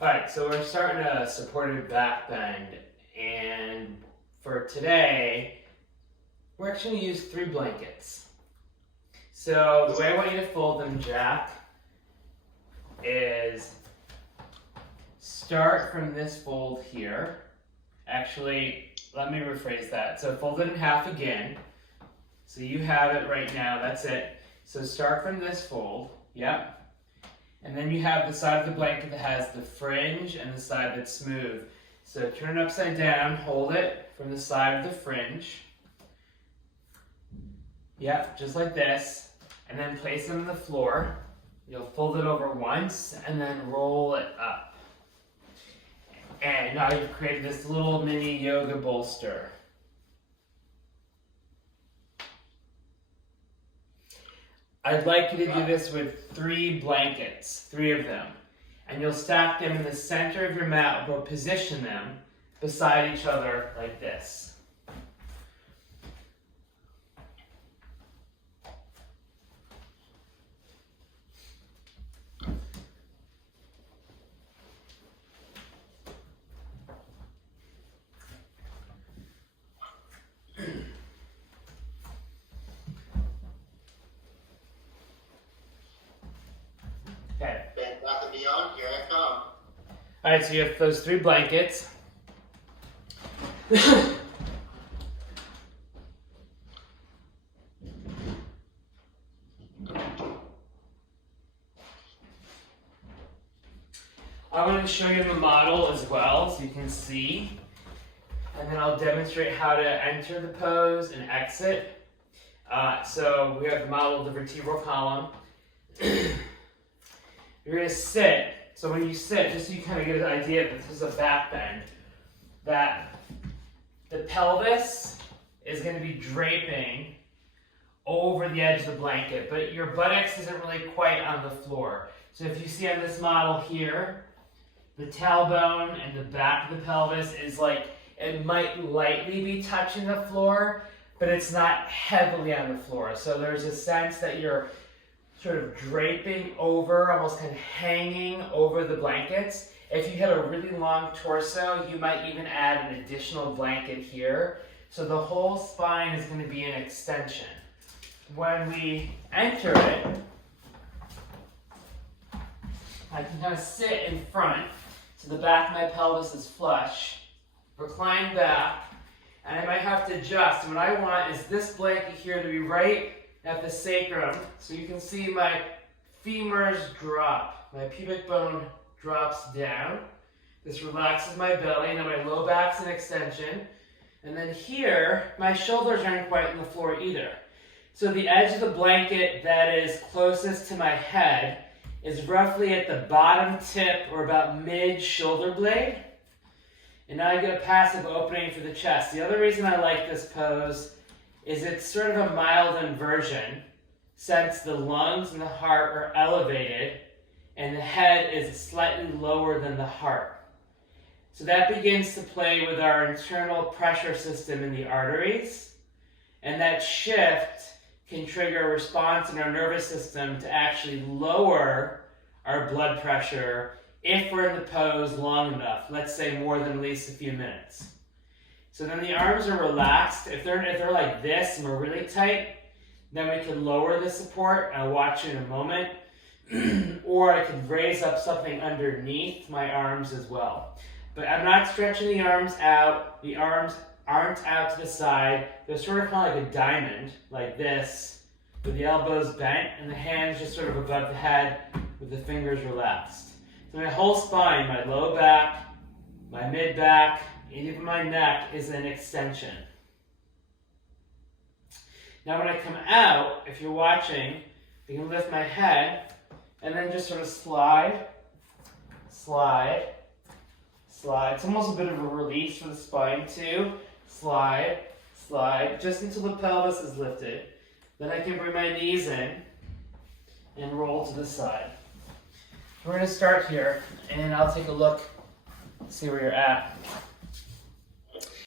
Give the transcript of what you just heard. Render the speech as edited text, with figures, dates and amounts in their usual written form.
Alright, so we're starting a supported back bend, and for today, we're actually going to use 3 blankets. So the way I want you to fold them, Jack, is start from this fold here. Actually, let me rephrase that. So fold it in half again. So you have it right now, that's it. So start from this fold, yep. And then you have the side of the blanket that has the fringe and the side that's smooth. So turn it upside down, hold it from the side of the fringe. Yep, just like this. And then place them on the floor. You'll fold it over once and then roll it up. And now you've created this little mini yoga bolster. I'd like you to do this with 3 blankets, 3 of them. And you'll stack them in the center of your mat, or position them beside each other like this. Okay. Back and beyond, here I come. Alright, so you have those 3 blankets. I'm going to show you the model as well so you can see. And then I'll demonstrate how to enter the pose and exit. So we have the model of the vertebral column. You're going to sit. So when you sit, just so you kind of get an idea that this is a back bend, that the pelvis is going to be draping over the edge of the blanket, but your buttocks isn't really quite on the floor. So if you see on this model here, the tailbone and the back of the pelvis is like, it might lightly be touching the floor, but it's not heavily on the floor. So there's a sense that you're sort of draping over, almost kind of hanging over the blankets. If you had a really long torso, you might even add an additional blanket here. So the whole spine is going to be an extension. When we enter it, I can kind of sit in front, so the back of my pelvis is flush, recline back, and I might have to adjust. And what I want is this blanket here to be right at the sacrum, so you can see my femurs drop. My pubic bone drops down. This relaxes my belly, now my low back's an extension. And then here, my shoulders aren't quite on the floor either. So the edge of the blanket that is closest to my head is roughly at the bottom tip or about mid-shoulder blade. And now I get a passive opening for the chest. The other reason I like this pose is it's sort of a mild inversion, since the lungs and the heart are elevated and the head is slightly lower than the heart. So that begins to play with our internal pressure system in the arteries, and that shift can trigger a response in our nervous system to actually lower our blood pressure if we're in the pose long enough, let's say more than at least a few minutes. So then the arms are relaxed. If they're like this and we're really tight, then we can lower the support. I'll watch you in a moment. Or I could raise up something underneath my arms as well. But I'm not stretching the arms out. The arms aren't out to the side. They're sort of kind of like a diamond, like this, with the elbows bent and the hands just sort of above the head with the fingers relaxed. So my whole spine, my low back, my mid back, and even my neck is an extension. Now when I come out, if you're watching, you can lift my head and then just sort of slide, slide, slide. It's almost a bit of a release for the spine too. Slide, slide, just until the pelvis is lifted. Then I can bring my knees in and roll to the side. We're going to start here, and I'll take a look, see where you're at.